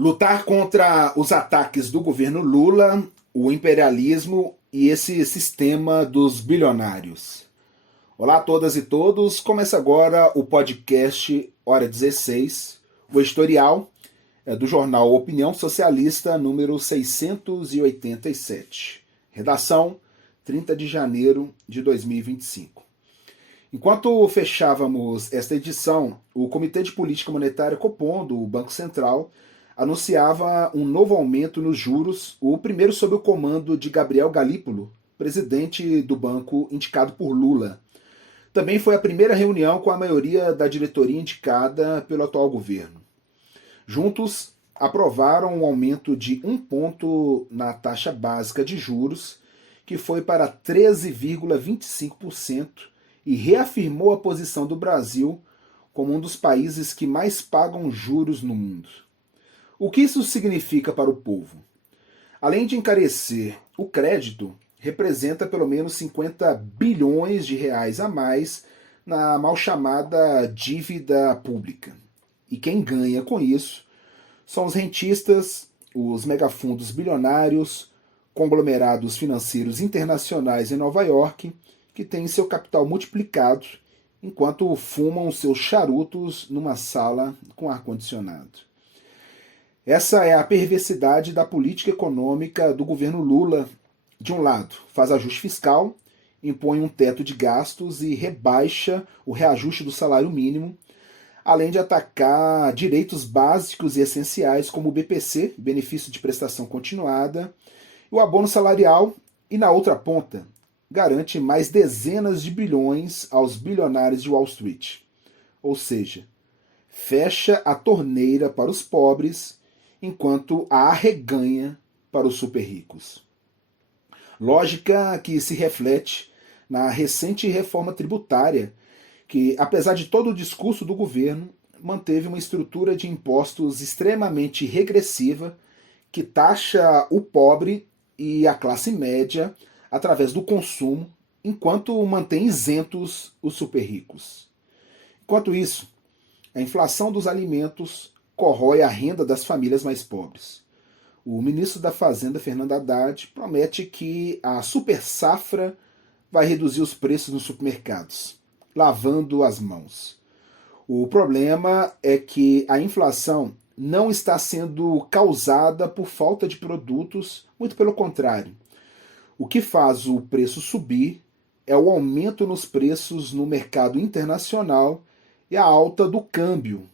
Lutar contra os ataques do governo Lula, o imperialismo e esse sistema dos bilionários. Olá a todas e todos, começa agora o podcast Hora 16, o editorial do jornal Opinião Socialista, número 687. Redação, 30 de janeiro de 2025. Enquanto fechávamos esta edição, o Comitê de Política Monetária Copom, do Banco Central, anunciava um novo aumento nos juros, o primeiro sob o comando de Gabriel Galípolo, presidente do banco indicado por Lula. Também foi a primeira reunião com a maioria da diretoria indicada pelo atual governo. Juntos, aprovaram um aumento de 1 ponto na taxa básica de juros, que foi para 13,25%, e reafirmou a posição do Brasil como um dos países que mais pagam juros no mundo. O que isso significa para o povo? Além de encarecer o crédito, representa pelo menos 50 bilhões de reais a mais na mal chamada dívida pública. E quem ganha com isso são os rentistas, os megafundos bilionários, conglomerados financeiros internacionais em Nova York, que têm seu capital multiplicado enquanto fumam seus charutos numa sala com ar-condicionado. Essa é a perversidade da política econômica do governo Lula. De um lado, faz ajuste fiscal, impõe um teto de gastos e rebaixa o reajuste do salário mínimo, além de atacar direitos básicos e essenciais como o BPC, benefício de prestação continuada, e o abono salarial, e na outra ponta, garante mais dezenas de bilhões aos bilionários de Wall Street. Ou seja, fecha a torneira para os pobres, enquanto a arreganha para os super ricos. Lógica que se reflete na recente reforma tributária, que, apesar de todo o discurso do governo, manteve uma estrutura de impostos extremamente regressiva que taxa o pobre e a classe média através do consumo, enquanto mantém isentos os super ricos. Enquanto isso, a inflação dos alimentos corrói a renda das famílias mais pobres. O ministro da Fazenda, Fernando Haddad, promete que a super safra vai reduzir os preços nos supermercados, lavando as mãos. O problema é que a inflação não está sendo causada por falta de produtos, muito pelo contrário. O que faz o preço subir é o aumento nos preços no mercado internacional e a alta do câmbio.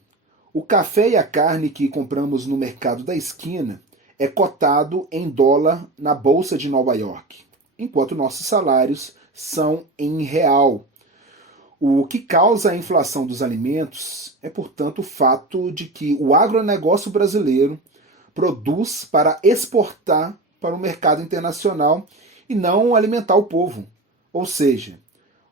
O café e a carne que compramos no mercado da esquina é cotado em dólar na Bolsa de Nova York, enquanto nossos salários são em real. O que causa a inflação dos alimentos é, portanto, o fato de que o agronegócio brasileiro produz para exportar para o mercado internacional e não alimentar o povo. Ou seja,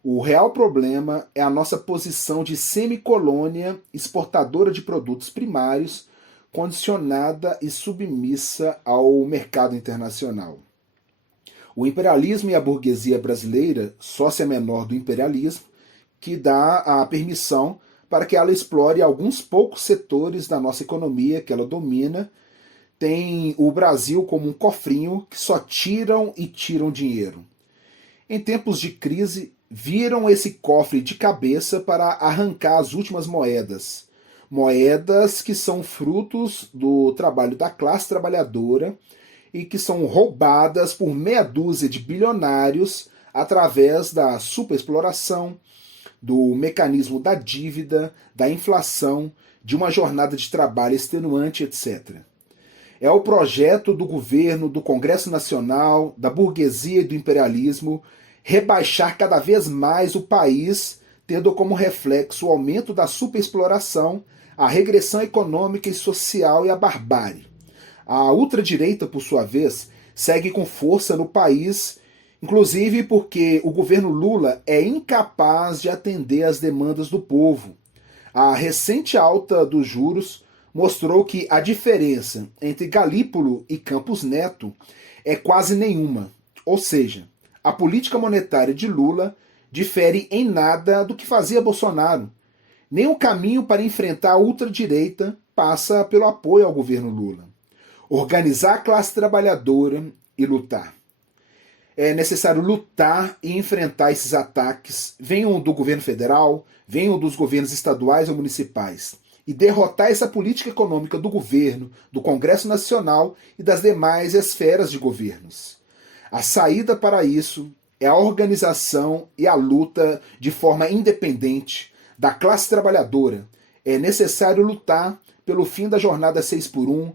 o real problema é a nossa posição de semicolônia exportadora de produtos primários, condicionada e submissa ao mercado internacional. O imperialismo e a burguesia brasileira, sócia menor do imperialismo, que dá a permissão para que ela explore alguns poucos setores da nossa economia que ela domina, tem o Brasil como um cofrinho que só tiram e tiram dinheiro. Em tempos de crise, viram esse cofre de cabeça para arrancar as últimas moedas. Moedas que são frutos do trabalho da classe trabalhadora e que são roubadas por meia dúzia de bilionários através da superexploração, do mecanismo da dívida, da inflação, de uma jornada de trabalho extenuante, etc. É o projeto do governo, do Congresso Nacional, da burguesia e do imperialismo rebaixar cada vez mais o país, tendo como reflexo o aumento da superexploração, a regressão econômica e social e a barbárie. A ultradireita, por sua vez, segue com força no país, inclusive porque o governo Lula é incapaz de atender às demandas do povo. A recente alta dos juros mostrou que a diferença entre Galípolo e Campos Neto é quase nenhuma, ou seja, a política monetária de Lula difere em nada do que fazia Bolsonaro. Nem o caminho para enfrentar a ultradireita passa pelo apoio ao governo Lula. Organizar a classe trabalhadora e lutar. É necessário lutar e enfrentar esses ataques, venham do governo federal, venham dos governos estaduais ou municipais, e derrotar essa política econômica do governo, do Congresso Nacional e das demais esferas de governos. A saída para isso é a organização e a luta de forma independente da classe trabalhadora. É necessário lutar pelo fim da jornada 6x1,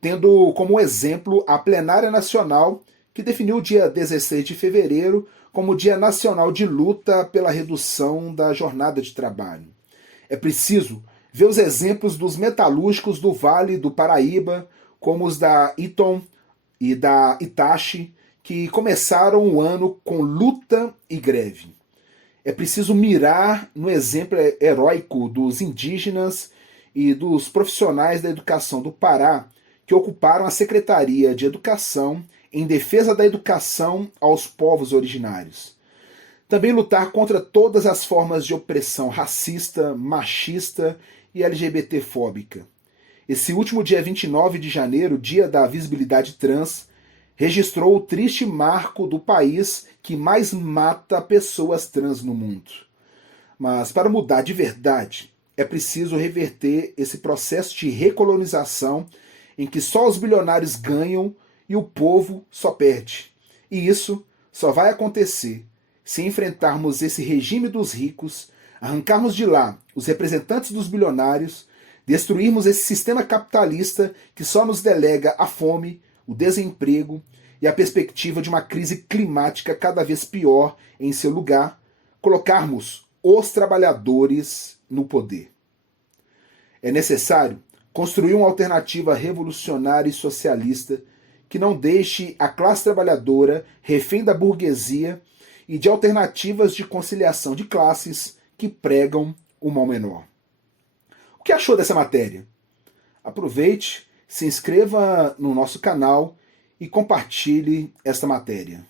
tendo como exemplo a plenária nacional que definiu o dia 16 de fevereiro como Dia Nacional de Luta pela Redução da Jornada de Trabalho. É preciso ver os exemplos dos metalúrgicos do Vale do Paraíba, como os da Eaton e da Hitachi, que começaram o ano com luta e greve. É preciso mirar no exemplo heróico dos indígenas e dos profissionais da educação do Pará, que ocuparam a Secretaria de Educação em defesa da educação aos povos originários. Também lutar contra todas as formas de opressão racista, machista e LGBTfóbica. Esse último dia 29 de janeiro, dia da visibilidade trans, registrou o triste marco do país que mais mata pessoas trans no mundo. Mas para mudar de verdade, é preciso reverter esse processo de recolonização em que só os bilionários ganham e o povo só perde. E isso só vai acontecer se enfrentarmos esse regime dos ricos, arrancarmos de lá os representantes dos bilionários, destruirmos esse sistema capitalista que só nos delega a fome, o desemprego e a perspectiva de uma crise climática cada vez pior em seu lugar, colocarmos os trabalhadores no poder. É necessário construir uma alternativa revolucionária e socialista que não deixe a classe trabalhadora refém da burguesia e de alternativas de conciliação de classes que pregam o mal menor. O que achou dessa matéria? Aproveite, se inscreva no nosso canal e compartilhe esta matéria.